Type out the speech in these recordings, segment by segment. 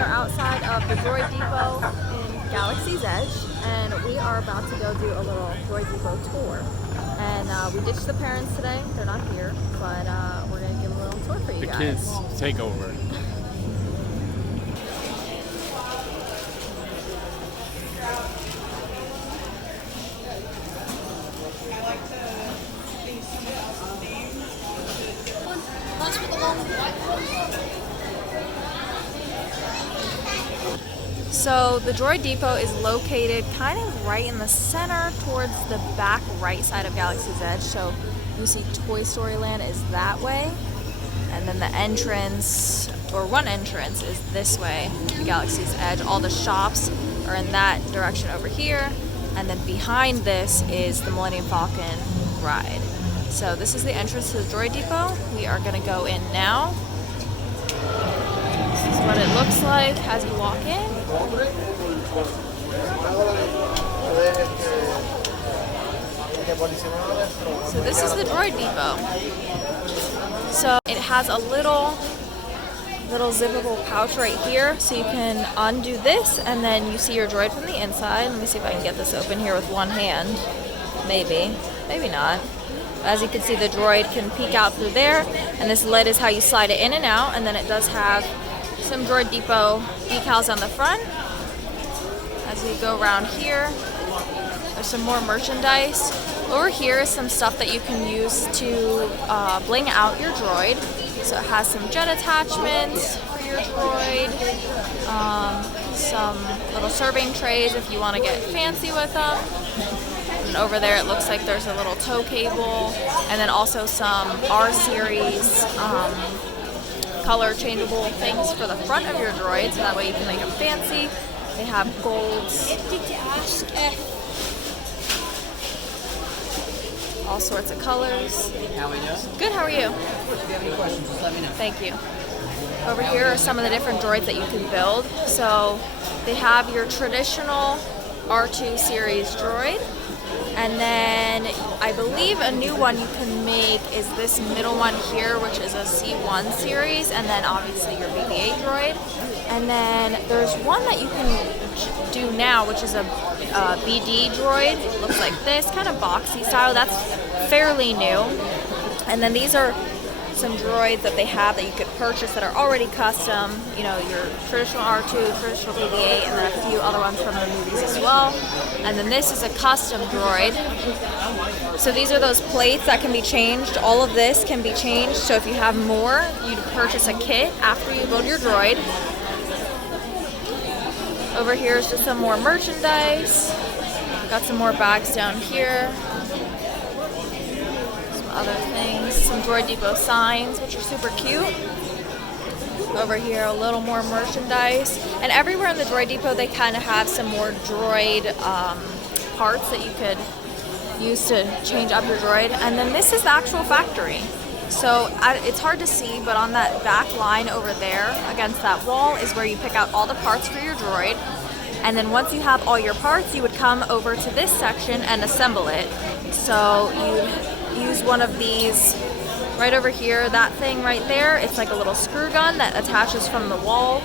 are outside of the Droid Depot in Galaxy's Edge, and we are about to go do a little Droid Depot tour. And we ditched the parents today. They're not here, but we're going to give a little tour for you guys. The kids take over. So the Droid Depot is located kind of right in the center towards the back right side of Galaxy's Edge. So you see Toy Story Land is that way, and then the entrance, or one entrance, is this way to Galaxy's Edge. All the shops are in that direction over here, and then behind this is the Millennium Falcon ride. So this is the entrance to the Droid Depot. We are going to go in now. This is what it looks like as you walk in. So this is the Droid Depot. So it has a little zippable pouch right here, so you can undo this and then you see your droid from the inside. Let me see if I can get this open here with one hand. Maybe not. As you can see, the droid can peek out through there, and this lid is how you slide it in and out. And then it does have some Droid Depot decals on the front. As we go around here, there's some more merchandise. Over here is some stuff that you can use to bling out your droid. So it has some jet attachments for your droid, some little serving trays if you want to get fancy with them. And over there it looks like there's a little tow cable, and then also some R-Series color changeable things for the front of your droid, so that way you can make them fancy. They have golds, all sorts of colors. How are you doing? Good, how are you? If you have any questions, just let me know. Thank you. Over here are some of the different droids that you can build. So they have your traditional R2 series droid, and then I believe a new one you can make is this middle one here, which is a C1 series, and then obviously your BB-8 droid. And then there's one that you can do now, which is a BD droid. It looks like this, kind of boxy style. That's fairly new. And then these are some droids that they have that you could purchase that are already custom. You know, your traditional R2, traditional BB-8, and then a few other ones from the movies as well. And then this is a custom droid. So these are those plates that can be changed. All of this can be changed. So if you have more, you'd purchase a kit after you build your droid. Over here is just some more merchandise. Got some more bags down here. Other things, some Droid Depot signs, which are super cute. Over here, a little more merchandise. And everywhere in the Droid Depot, they kind of have some more droid parts that you could use to change up your droid. And then this is the actual factory. So it's hard to see, but on that back line over there against that wall is where you pick out all the parts for your droid. And then once you have all your parts, you would come over to this section and assemble it. So you use one of these right over here, that thing right there. It's like a little screw gun that attaches from the wall,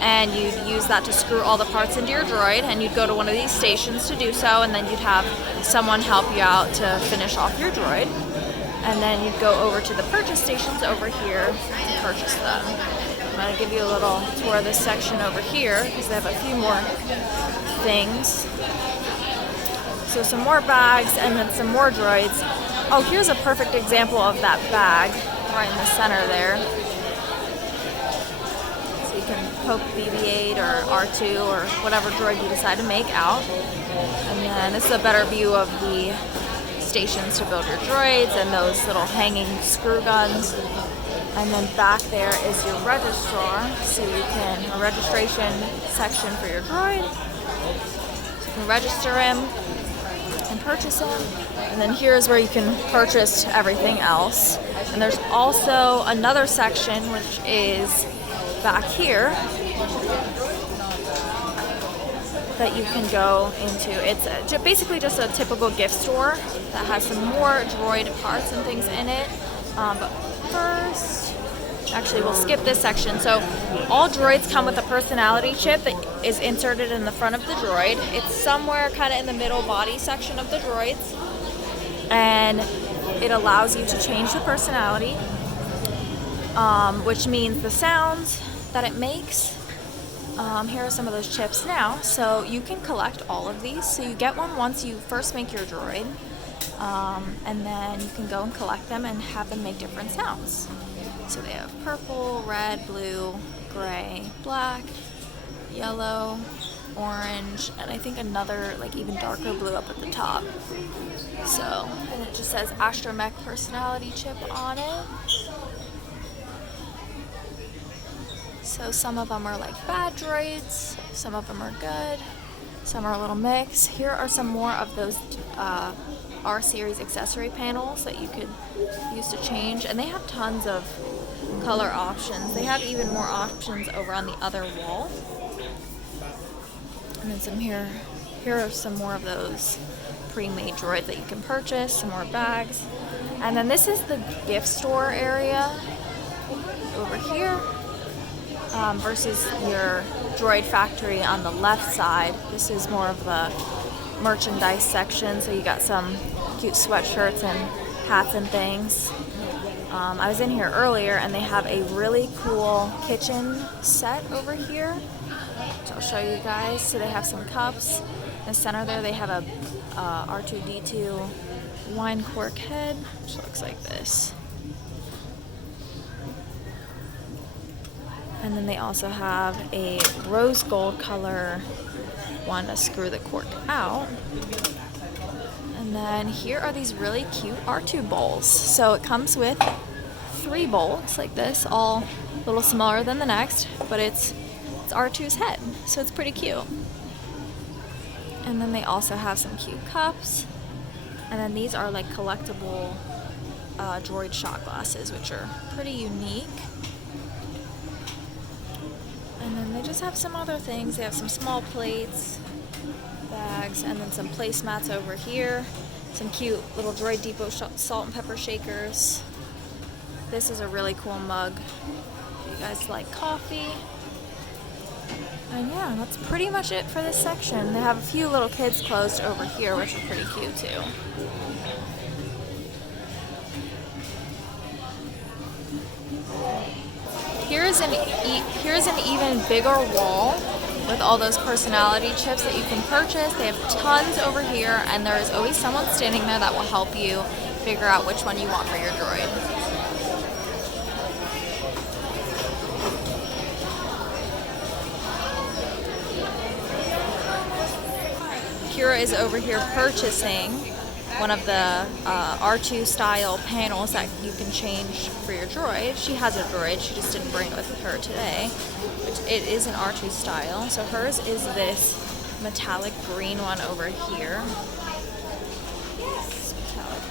and you'd use that to screw all the parts into your droid, and you'd go to one of these stations to do so, and then you'd have someone help you out to finish off your droid. And then you'd go over to the purchase stations over here to purchase them. I'm going to give you a little tour of this section over here because they have a few more things. So some more bags and then some more droids. Oh, here's a perfect example of that bag right in the center there. So you can poke BB-8 or R2 or whatever droid you decide to make out. And then this is a better view of the stations to build your droids and those little hanging screw guns. And then back there is your registrar, so you can, a registration section for your droid. So you can register him and purchase him. And then here's where you can purchase everything else. And there's also another section which is back here that you can go into. It's basically just a typical gift store that has some more droid parts and things in it. But first, Actually, we'll skip this section. So all droids come with a personality chip that is inserted in the front of the droid. It's somewhere kind of in the middle body section of the droids. And it allows you to change the personality, which means the sounds that it makes. Here are some of those chips now. So you can collect all of these. So you get one once you first make your droid. And then you can go and collect them and have them make different sounds. So they have purple, red, blue, gray, black, yellow, orange, and I think another like even darker blue up at the top. So, and it just says astromech personality chip on it. So some of them are like bad droids, some of them are good, some are a little mix. Here are some more of those R-series accessory panels that you could use to change, and they have tons of color options. They have even more options over on the other wall. And then some here are some more of those pre-made droids that you can purchase, some more bags. And then this is the gift store area over here versus your droid factory on the left side. This is more of the merchandise section, so you got some cute sweatshirts and hats and things. I was in here earlier and they have a really cool kitchen set over here, which I'll show you guys. So they have some cups. In the center there they have a R2-D2 wine cork head, which looks like this. And then they also have a rose gold color one to screw the cork out. And then here are these really cute R2 bowls. So it comes with 3 bowls like this, all a little smaller than the next, but it's R2's head, so it's pretty cute. And then they also have some cute cups. And then these are like collectible droid shot glasses, which are pretty unique. And then they just have some other things. They have some small plates, bags, and then some placemats over here. Some cute little Droid Depot salt and pepper shakers. This is a really cool mug if you guys like coffee. And yeah, that's pretty much it for this section. They have a few little kids' clothes over here, which are pretty cute too. Here's an even bigger wall with all those personality chips that you can purchase. They have tons over here, and there is always someone standing there that will help you figure out which one you want for your droid. Kira is over here purchasing one of the R2 style panels that you can change for your droid. She has a droid, she just didn't bring it with her today. It is an R2 style. So hers is this metallic green one over here. It's metallic.